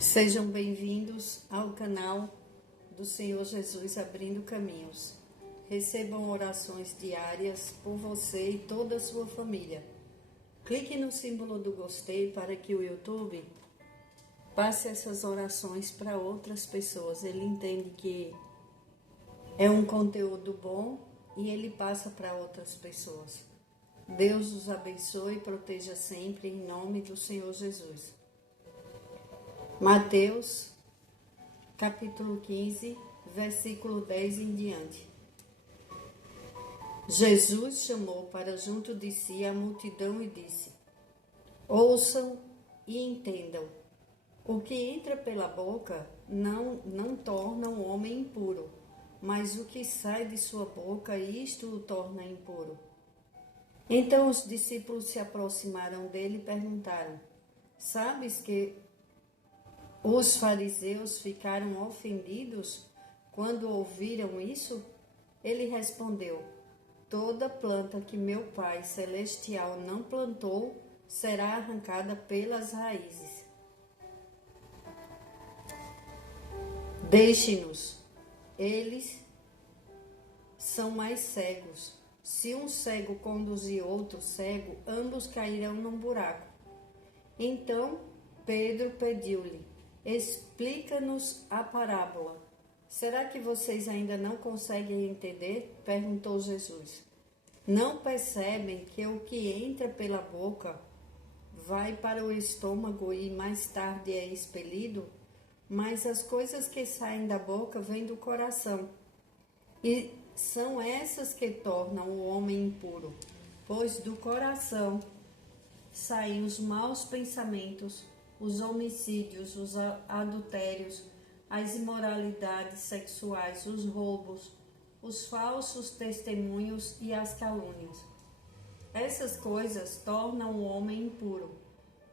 Sejam bem-vindos ao canal do Senhor Jesus Abrindo Caminhos. Recebam orações diárias por você e toda a sua família. Clique no símbolo do gostei para que o YouTube passe essas orações para outras pessoas. Ele entende que é um conteúdo bom e ele passa para outras pessoas. Deus os abençoe e proteja sempre em nome do Senhor Jesus. Mateus, capítulo 15, versículo 10 em diante. Jesus chamou para junto de si a multidão e disse: Ouçam e entendam. O que entra pela boca não torna o homem impuro, mas o que sai de sua boca, isto o torna impuro. Então os discípulos se aproximaram dele e perguntaram: Sabes que os fariseus ficaram ofendidos quando ouviram isso? Ele respondeu: Toda planta que meu Pai Celestial não plantou será arrancada pelas raízes. Deixe-nos, eles são mais cegos. Se um cego conduzir outro cego, ambos cairão num buraco. Então Pedro pediu-lhe: Explica-nos a parábola. Será que vocês ainda não conseguem entender? Perguntou Jesus. Não percebem que o que entra pela boca vai para o estômago e mais tarde é expelido? Mas as coisas que saem da boca vêm do coração. E são essas que tornam o homem impuro, pois do coração saem os maus pensamentos, os homicídios, os adultérios, as imoralidades sexuais, os roubos, os falsos testemunhos e as calúnias. Essas coisas tornam o homem impuro,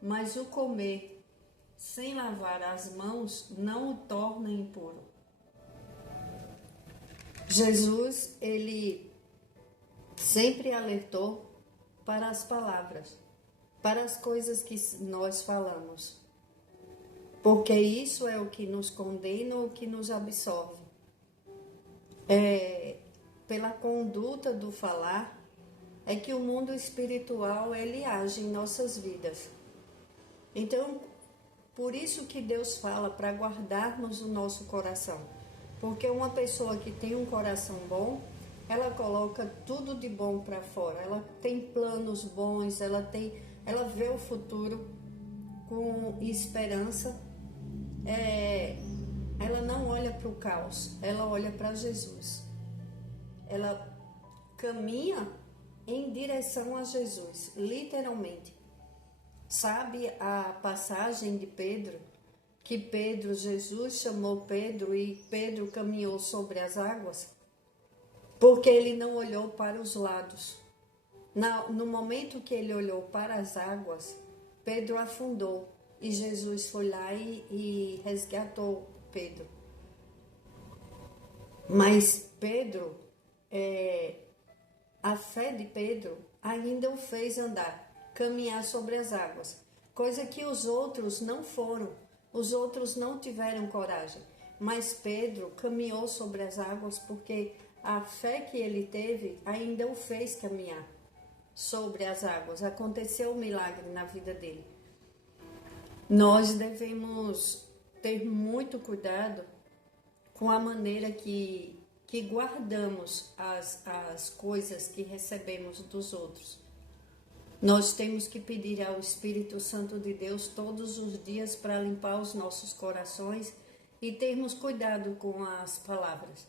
mas o comer sem lavar as mãos não o torna impuro. Jesus, ele sempre alertou para as palavras, para as coisas que nós falamos, porque isso é o que nos condena ou que nos absolve. Pela conduta do falar é que o mundo espiritual ele age em nossas vidas. Então, por isso que Deus fala para guardarmos o nosso coração, porque uma pessoa que tem um coração bom, ela coloca tudo de bom para fora, ela tem planos bons, ela vê o futuro com esperança. Ela não olha para o caos, ela olha para Jesus. Ela caminha em direção a Jesus, literalmente. Sabe a passagem de Pedro? Que Jesus chamou Pedro e Pedro caminhou sobre as águas? Porque ele não olhou para os lados. No momento que ele olhou para as águas, Pedro afundou e Jesus foi lá e resgatou Pedro. Mas Pedro, a fé de Pedro ainda o fez andar, caminhar sobre as águas, coisa que os outros não foram, os outros não tiveram coragem. Mas Pedro caminhou sobre as águas porque a fé que ele teve ainda o fez caminhar sobre as águas. Aconteceu um milagre na vida dele. Nós devemos ter muito cuidado com a maneira que guardamos as coisas que recebemos dos outros. Nós temos que pedir ao Espírito Santo de Deus todos os dias para limpar os nossos corações e termos cuidado com as palavras.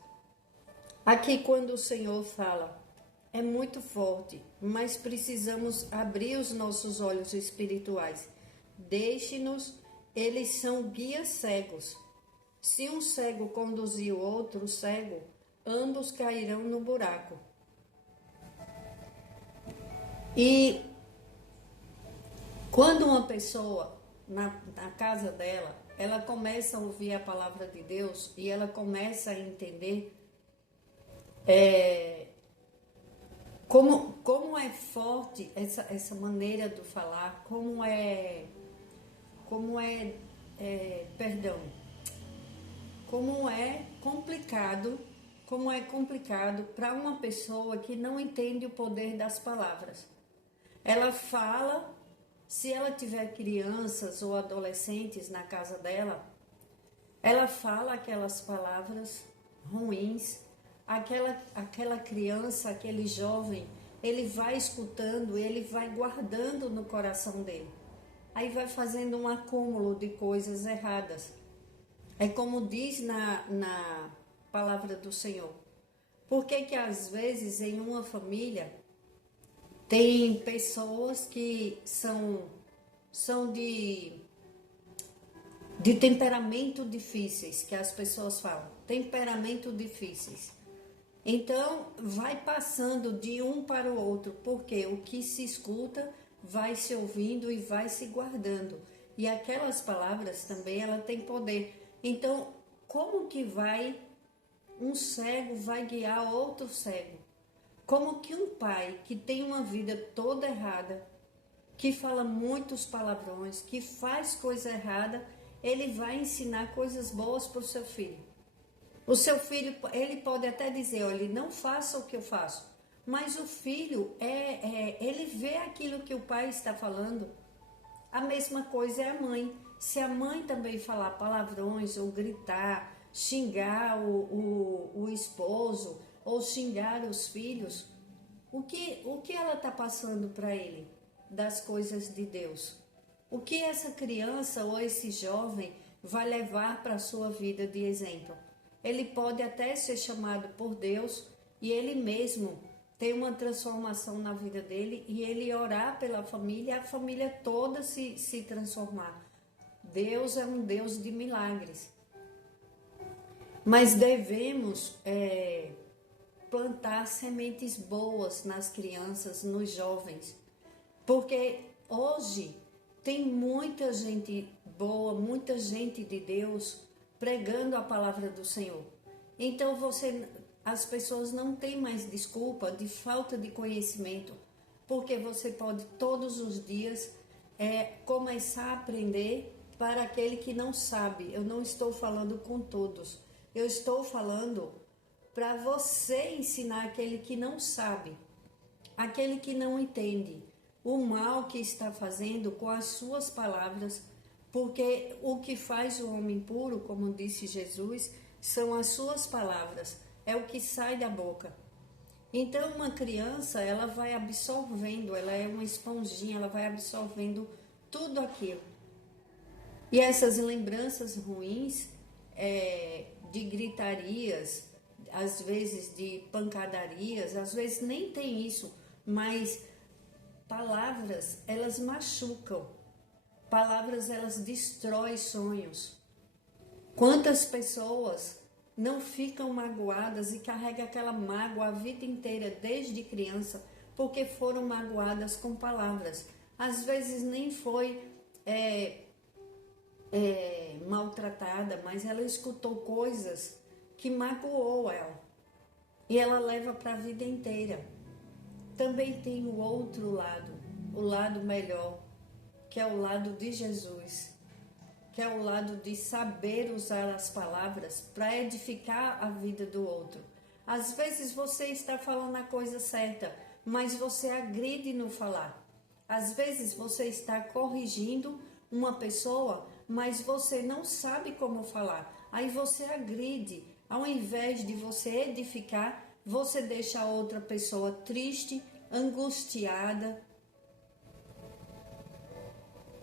Aqui, quando o Senhor fala, é muito forte, mas precisamos abrir os nossos olhos espirituais. Deixe-nos, eles são guias cegos. Se um cego conduzir o outro cego, ambos cairão no buraco. E quando uma pessoa, na casa dela, ela começa a ouvir a palavra de Deus e ela começa a entender como é forte essa maneira de falar, como é como é complicado para uma pessoa que não entende o poder das palavras. Ela fala, se ela tiver crianças ou adolescentes na casa dela, ela fala aquelas palavras ruins, aquela criança, aquele jovem, ele vai escutando, ele vai guardando no coração dele. Aí vai fazendo um acúmulo de coisas erradas. É como diz na palavra do Senhor. Por que às vezes em uma família tem pessoas que são de temperamento difíceis, que as pessoas falam, temperamento difíceis. Então, vai passando de um para o outro, porque o que se escuta vai se ouvindo e vai se guardando. E aquelas palavras também, ela tem poder. Então, como que um cego vai guiar outro cego? Como que um pai que tem uma vida toda errada, que fala muitos palavrões, que faz coisa errada, ele vai ensinar coisas boas para o seu filho? O seu filho, ele pode até dizer, olha, não faça o que eu faço. Mas o filho, ele vê aquilo que o pai está falando. A mesma coisa é a mãe. Se a mãe também falar palavrões ou gritar, xingar o esposo ou xingar os filhos, o que ela está passando para ele das coisas de Deus? O que essa criança ou esse jovem vai levar para a sua vida de exemplo? Ele pode até ser chamado por Deus e ele mesmo ter uma transformação na vida dele e ele orar pela família e a família toda se transformar. Deus é um Deus de milagres. Mas devemos plantar sementes boas nas crianças, nos jovens. Porque hoje tem muita gente boa, muita gente de Deus pregando a palavra do Senhor. Então as pessoas não têm mais desculpa de falta de conhecimento, porque você pode todos os dias começar a aprender para aquele que não sabe. Eu não estou falando com todos, eu estou falando para você ensinar aquele que não sabe, aquele que não entende o mal que está fazendo com as suas palavras, porque o que faz o homem puro, como disse Jesus, são as suas palavras, é o que sai da boca. Então uma criança, ela vai absorvendo, ela é uma esponjinha, ela vai absorvendo tudo aquilo. E essas lembranças ruins de gritarias, às vezes de pancadarias, às vezes nem tem isso, mas palavras, elas machucam. Palavras, elas destroem sonhos. Quantas pessoas não ficam magoadas e carregam aquela mágoa a vida inteira, desde criança, porque foram magoadas com palavras. Às vezes nem foi maltratada, mas ela escutou coisas que magoou ela. E ela leva para a vida inteira. Também tem o outro lado, o lado melhor, que é o lado de Jesus, que é o lado de saber usar as palavras para edificar a vida do outro. Às vezes você está falando a coisa certa, mas você agride no falar. Às vezes você está corrigindo uma pessoa, mas você não sabe como falar. Aí você agride. Ao invés de você edificar, você deixa a outra pessoa triste, angustiada,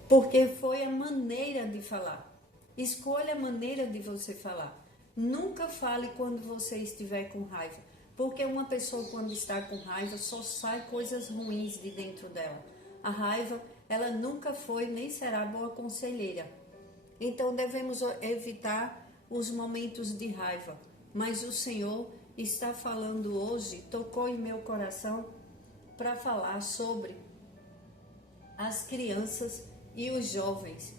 porque foi a maneira de falar. Escolha a maneira de você falar. Nunca fale quando você estiver com raiva, porque uma pessoa quando está com raiva só sai coisas ruins de dentro dela. A raiva, ela nunca foi nem será boa conselheira. Então devemos evitar os momentos de raiva. Mas o Senhor está falando hoje, tocou em meu coração para falar sobre as crianças e os jovens.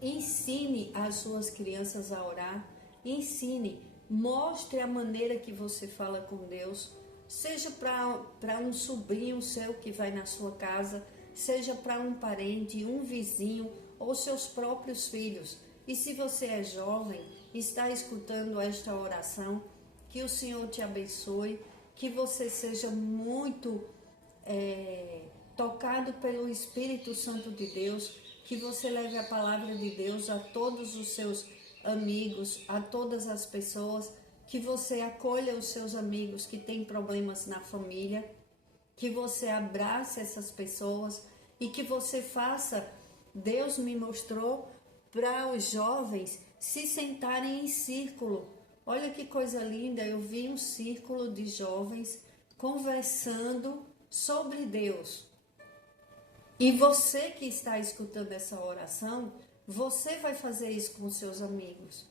Ensine as suas crianças a orar, ensine, mostre a maneira que você fala com Deus, seja para um sobrinho seu que vai na sua casa, seja para um parente, um vizinho ou seus próprios filhos. E se você é jovem, está escutando esta oração, que o Senhor te abençoe, que você seja muito tocado pelo Espírito Santo de Deus, que você leve a palavra de Deus a todos os seus amigos, a todas as pessoas, que você acolha os seus amigos que têm problemas na família, que você abrace essas pessoas e que você faça, Deus me mostrou, para os jovens se sentarem em círculo. Olha que coisa linda, eu vi um círculo de jovens conversando sobre Deus. E você que está escutando essa oração, você vai fazer isso com seus amigos.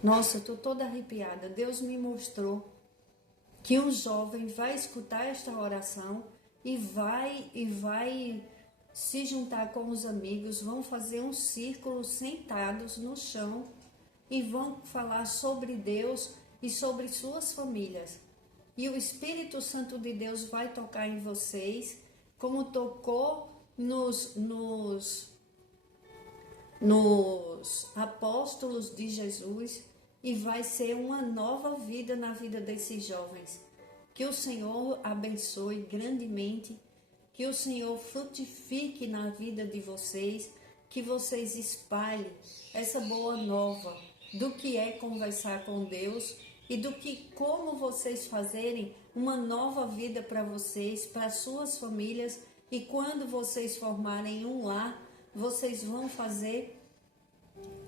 Nossa, eu estou toda arrepiada. Deus me mostrou que um jovem vai escutar esta oração e vai se juntar com os amigos, vão fazer um círculo sentados no chão e vão falar sobre Deus e sobre suas famílias. E o Espírito Santo de Deus vai tocar em vocês, como tocou nos apóstolos de Jesus, e vai ser uma nova vida na vida desses jovens. Que o Senhor abençoe grandemente, que o Senhor frutifique na vida de vocês, que vocês espalhem essa boa nova do que é conversar com Deus e do que como vocês fazerem uma nova vida para vocês, para suas famílias, e quando vocês formarem um lar, vocês vão fazer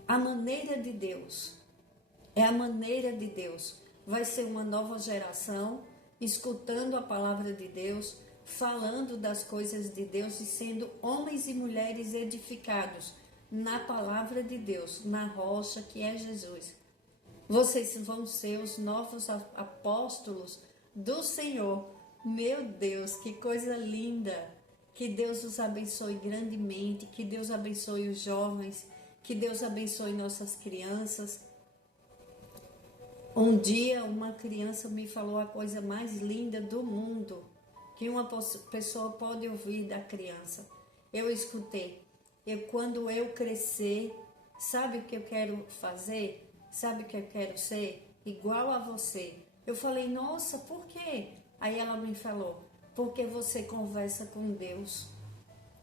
a maneira de Deus. É a maneira de Deus. Vai ser uma nova geração escutando a palavra de Deus, falando das coisas de Deus e sendo homens e mulheres edificados na palavra de Deus, na rocha que é Jesus. Vocês vão ser os novos apóstolos do Senhor. Meu Deus, que coisa linda! Que Deus os abençoe grandemente, que Deus abençoe os jovens, que Deus abençoe nossas crianças. Um dia uma criança me falou a coisa mais linda do mundo que uma pessoa pode ouvir da criança. Eu escutei. Quando eu crescer, sabe o que eu quero fazer? Sabe o que eu quero ser? Igual a você. Eu falei, nossa, por quê? Aí ela me falou, porque você conversa com Deus.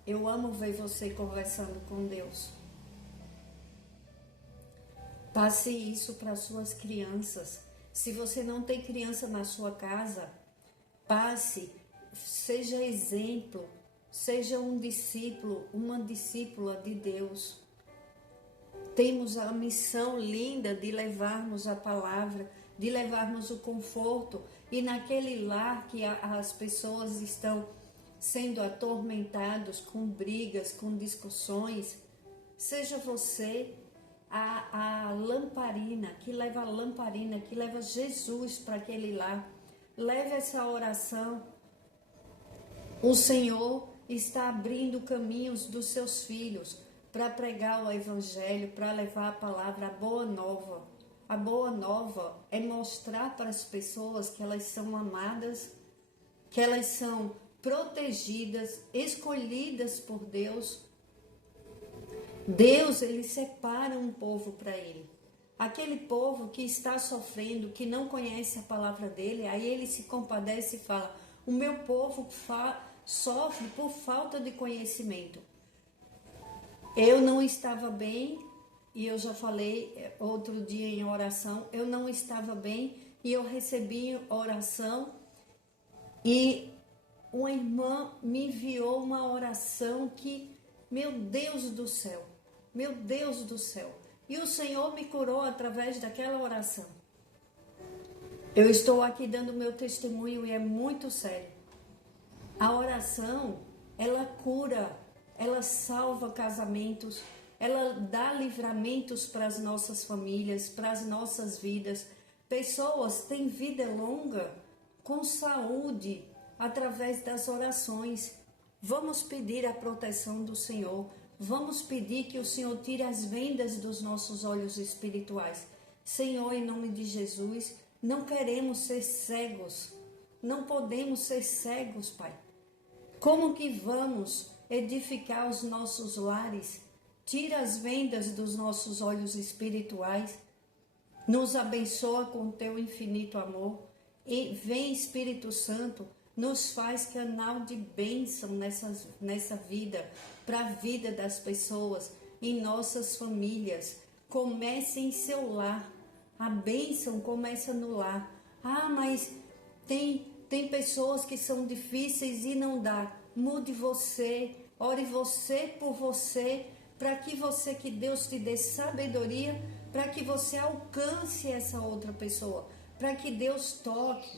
Eu amo ver você conversando com Deus. Passe isso para suas crianças. Se você não tem criança na sua casa, passe, seja exemplo, seja um discípulo, uma discípula de Deus. Temos a missão linda de levarmos a palavra, de levarmos o conforto, e naquele lar que as pessoas estão sendo atormentados com brigas, com discussões, seja você a lamparina, que leva Jesus para aquele lar. Leve essa oração. O Senhor está abrindo caminhos dos seus filhos para pregar o Evangelho, para levar a palavra, a boa nova. A boa nova é mostrar para as pessoas que elas são amadas, que elas são protegidas, escolhidas por Deus. Deus, ele separa um povo para ele. Aquele povo que está sofrendo, que não conhece a palavra dele, aí ele se compadece e fala, o meu povo sofre por falta de conhecimento. Eu não estava bem, e eu já falei outro dia em oração, eu não estava bem e eu recebi oração e uma irmã me enviou uma oração que, meu Deus do céu, e o Senhor me curou através daquela oração. Eu estou aqui dando meu testemunho e é muito sério. A oração, ela cura, ela salva casamentos, ela dá livramentos para as nossas famílias, para as nossas vidas. Pessoas têm vida longa, com saúde, através das orações. Vamos pedir a proteção do Senhor. Vamos pedir que o Senhor tire as vendas dos nossos olhos espirituais. Senhor, em nome de Jesus, não queremos ser cegos. Não podemos ser cegos, Pai. Como que vamos edificar os nossos lares, tira as vendas dos nossos olhos espirituais, nos abençoa com teu infinito amor e vem, Espírito Santo, nos faz canal de bênção nessa vida, para a vida das pessoas, em nossas famílias. Comece em seu lar, a bênção começa no lar. Ah, mas tem pessoas que são difíceis e não dá. Mude você, ore você por você, para que Deus te dê sabedoria, para que você alcance essa outra pessoa, para que Deus toque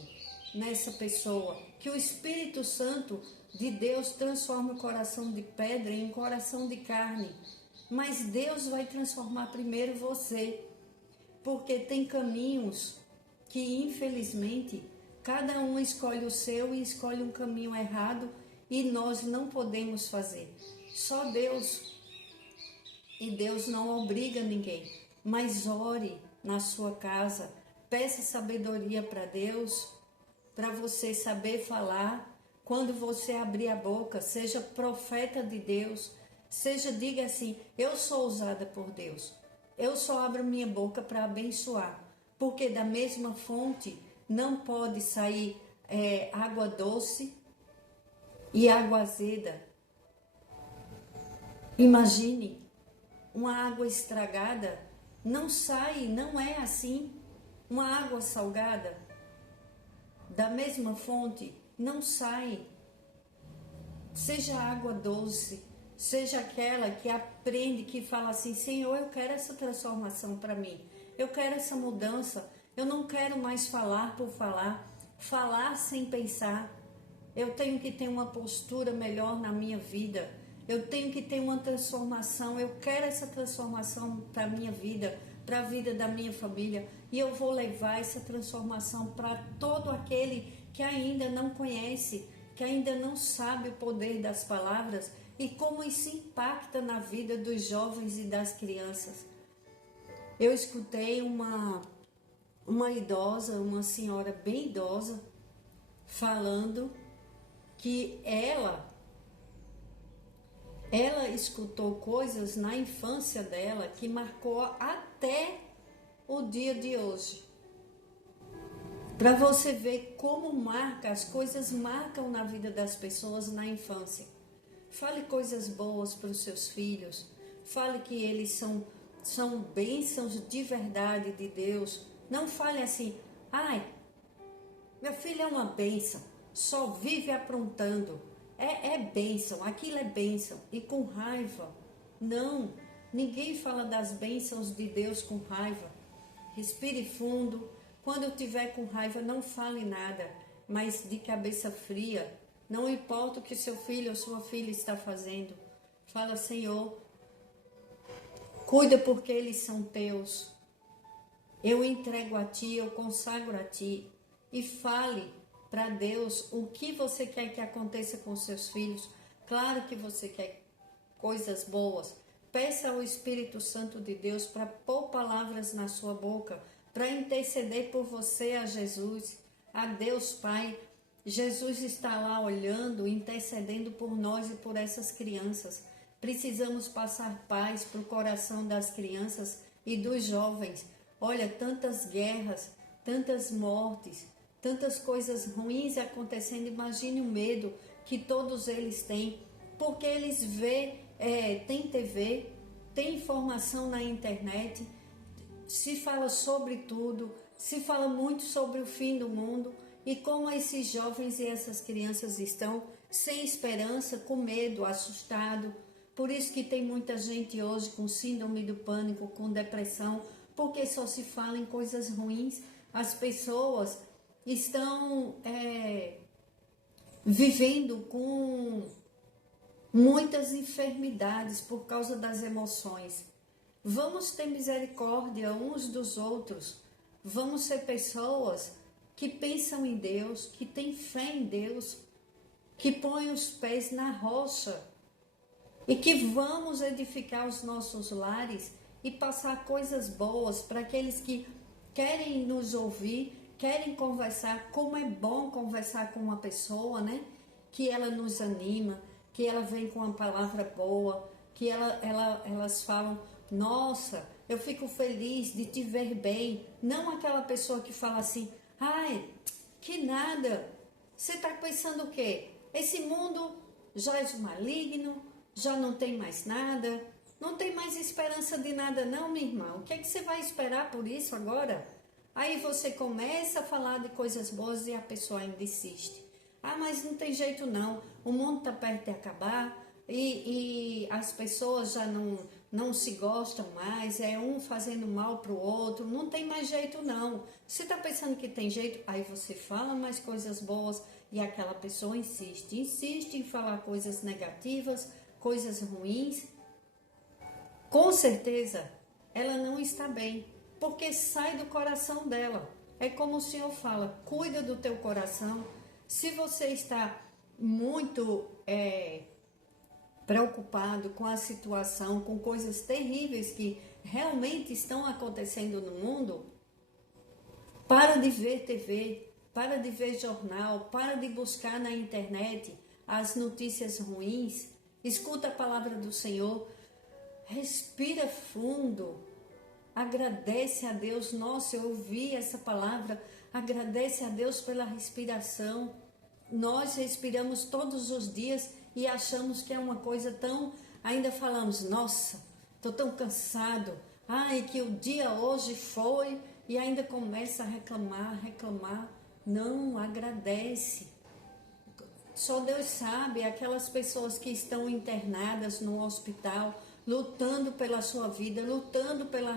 nessa pessoa, que o Espírito Santo de Deus transforme o coração de pedra em coração de carne. Mas Deus vai transformar primeiro você, porque tem caminhos que, infelizmente, cada um escolhe o seu e escolhe um caminho errado e nós não podemos fazer. Só Deus. E Deus não obriga ninguém, mas ore na sua casa, peça sabedoria para Deus, para você saber falar. Quando você abrir a boca, seja profeta de Deus, diga assim: eu sou usada por Deus, eu só abro minha boca para abençoar, porque da mesma fonte não pode sair água doce e água azeda. Imagine, uma água estragada não sai, não é assim. Uma água salgada, da mesma fonte, não sai. Seja água doce, seja aquela que aprende, que fala assim: Senhor, eu quero essa transformação para mim, eu quero essa mudança, eu não quero mais falar por falar sem pensar. Eu tenho que ter uma postura melhor na minha vida, eu tenho que ter uma transformação, eu quero essa transformação para a minha vida, para a vida da minha família, e eu vou levar essa transformação para todo aquele que ainda não conhece, que ainda não sabe o poder das palavras e como isso impacta na vida dos jovens e das crianças. Eu escutei uma idosa, uma senhora bem idosa, falando que ela escutou coisas na infância dela que marcou até o dia de hoje. Para você ver como as coisas marcam na vida das pessoas na infância. Fale coisas boas para os seus filhos. Fale que eles são bênçãos de verdade de Deus. Não fale assim: ai, meu filho é uma bênção, só vive aprontando. É bênção, aquilo é bênção. E com raiva. Não, ninguém fala das bênçãos de Deus com raiva. Respire fundo. Quando eu estiver com raiva, não fale nada, mas de cabeça fria. Não importa o que seu filho ou sua filha está fazendo. Fala: Senhor, cuida porque eles são teus. Eu entrego a ti, eu consagro a ti. E fale para Deus o que você quer que aconteça com seus filhos. Claro que você quer coisas boas. Peça ao Espírito Santo de Deus para pôr palavras na sua boca, para interceder por você a Jesus, a Deus Pai. Jesus está lá olhando, intercedendo por nós e por essas crianças. Precisamos passar paz para o coração das crianças e dos jovens. Olha, tantas guerras, tantas mortes, tantas coisas ruins acontecendo. Imagine o medo que todos eles têm, porque eles tem TV, tem informação na internet, se fala sobre tudo, se fala muito sobre o fim do mundo e como esses jovens e essas crianças estão sem esperança, com medo, assustado. Por isso que tem muita gente hoje com síndrome do pânico, com depressão, porque só se fala em coisas ruins. As pessoas estão vivendo com muitas enfermidades por causa das emoções. Vamos ter misericórdia uns dos outros. Vamos ser pessoas que pensam em Deus, que têm fé em Deus, que põem os pés na rocha e que vamos edificar os nossos lares e passar coisas boas para aqueles que querem nos ouvir, querem conversar. Como é bom conversar com uma pessoa, né? Que ela nos anima, que ela vem com uma palavra boa, que elas falam, nossa, eu fico feliz de te ver bem. Não aquela pessoa que fala assim, ai, que nada. Você está pensando o quê? Esse mundo já é maligno, já não tem mais nada, não tem mais esperança de nada não, minha irmã. O que é que você vai esperar por isso agora? Aí você começa a falar de coisas boas e a pessoa ainda insiste. Ah, mas não tem jeito não, o mundo está perto de acabar e as pessoas já não se gostam mais, é um fazendo mal para o outro, não tem mais jeito não. Você está pensando que tem jeito? Aí você fala mais coisas boas e aquela pessoa insiste em falar coisas negativas, coisas ruins. Com certeza ela não está bem, porque sai do coração dela. É como o Senhor fala, cuida do teu coração. Se você está muito preocupado com a situação, com coisas terríveis que realmente estão acontecendo no mundo, para de ver TV, para de ver jornal, para de buscar na internet as notícias ruins, escuta a palavra do Senhor, respira fundo, agradece a Deus. Nossa, eu ouvi essa palavra, agradece a Deus pela respiração. Nós respiramos todos os dias e achamos que é uma coisa tão... Ainda falamos, nossa, estou tão cansado. Ai, que o dia hoje foi... E ainda começa a reclamar. Não, agradece. Só Deus sabe, aquelas pessoas que estão internadas no hospital, lutando pela sua vida, lutando pela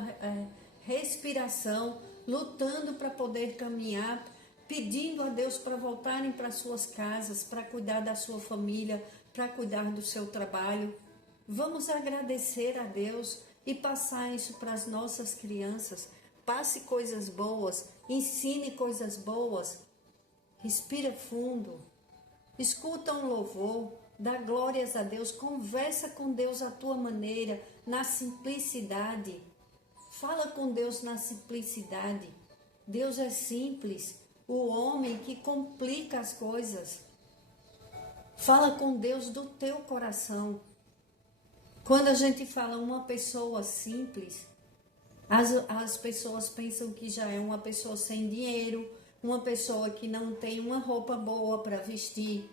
respiração, lutando para poder caminhar, pedindo a Deus para voltarem para suas casas, para cuidar da sua família, para cuidar do seu trabalho. Vamos agradecer a Deus e passar isso para as nossas crianças. Passe coisas boas, ensine coisas boas, respira fundo, escuta um louvor, dá glórias a Deus, conversa com Deus à tua maneira, na simplicidade. Fala com Deus na simplicidade. Deus é simples, o homem que complica as coisas. Fala com Deus do teu coração. Quando a gente fala uma pessoa simples, as pessoas pensam que já é uma pessoa sem dinheiro, uma pessoa que não tem uma roupa boa para vestir.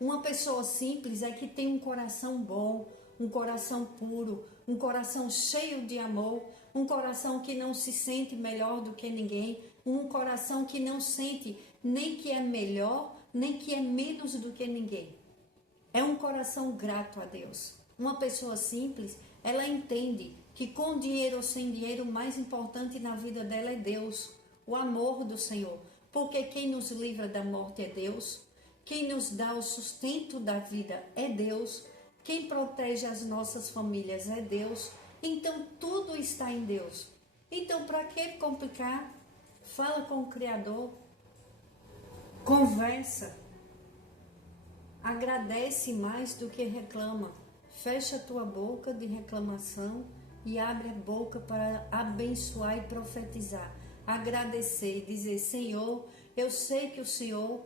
Uma pessoa simples é que tem um coração bom, um coração puro, um coração cheio de amor, um coração que não se sente melhor do que ninguém, um coração que não sente nem que é melhor, nem que é menos do que ninguém. É um coração grato a Deus. Uma pessoa simples, ela entende que com dinheiro ou sem dinheiro, o mais importante na vida dela é Deus, o amor do Senhor. Porque quem nos livra da morte é Deus, quem nos dá o sustento da vida é Deus, quem protege as nossas famílias é Deus. Então tudo está em Deus. Então para que complicar? Fala com o Criador, conversa, agradece mais do que reclama. Fecha a tua boca de reclamação e abre a boca para abençoar e profetizar, agradecer e dizer, Senhor, eu sei que o Senhor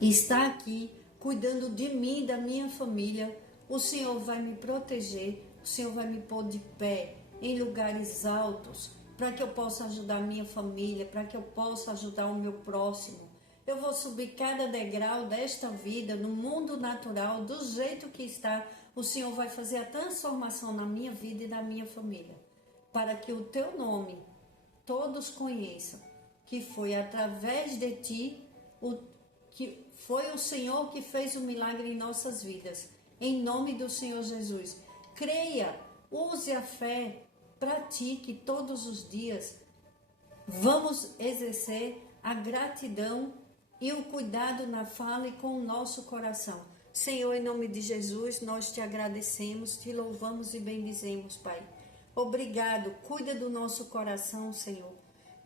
está aqui cuidando de mim e da minha família, o Senhor vai me proteger, o Senhor vai me pôr de pé em lugares altos, para que eu possa ajudar a minha família, para que eu possa ajudar o meu próximo. Eu vou subir cada degrau desta vida, no mundo natural, do jeito que está. O Senhor vai fazer a transformação na minha vida e na minha família, para que o teu nome todos conheçam, que foi através de ti, que foi o Senhor que fez o milagre em nossas vidas. Em nome do Senhor Jesus, creia, use a fé, pratique todos os dias. Vamos exercer a gratidão e o cuidado na fala e com o nosso coração. Senhor, em nome de Jesus, nós te agradecemos, te louvamos e bendizemos, Pai. Obrigado, cuida do nosso coração, Senhor.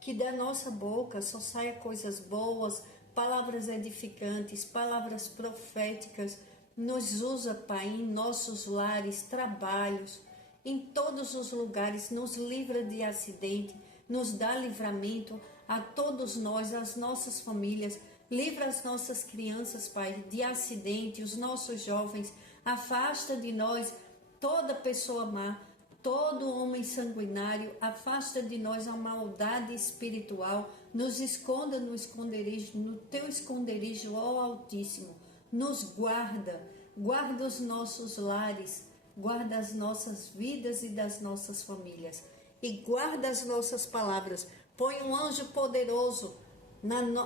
Que da nossa boca só saia coisas boas, palavras edificantes, palavras proféticas. Nos usa, Pai, em nossos lares, trabalhos, em todos os lugares. Nos livra de acidente, nos dá livramento a todos nós, as nossas famílias. Livra as nossas crianças, Pai, de acidente, os nossos jovens. Afasta de nós toda pessoa má, todo homem sanguinário, afasta de nós a maldade espiritual, nos esconda no esconderijo, no teu esconderijo, ó Altíssimo, nos guarda, guarda os nossos lares, guarda as nossas vidas e das nossas famílias, e guarda as nossas palavras, põe um anjo poderoso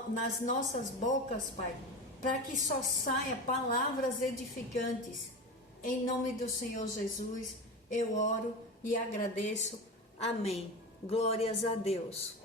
nas nossas bocas, Pai, para que só saia palavras edificantes. Em nome do Senhor Jesus, eu oro e agradeço. Amém. Glórias a Deus.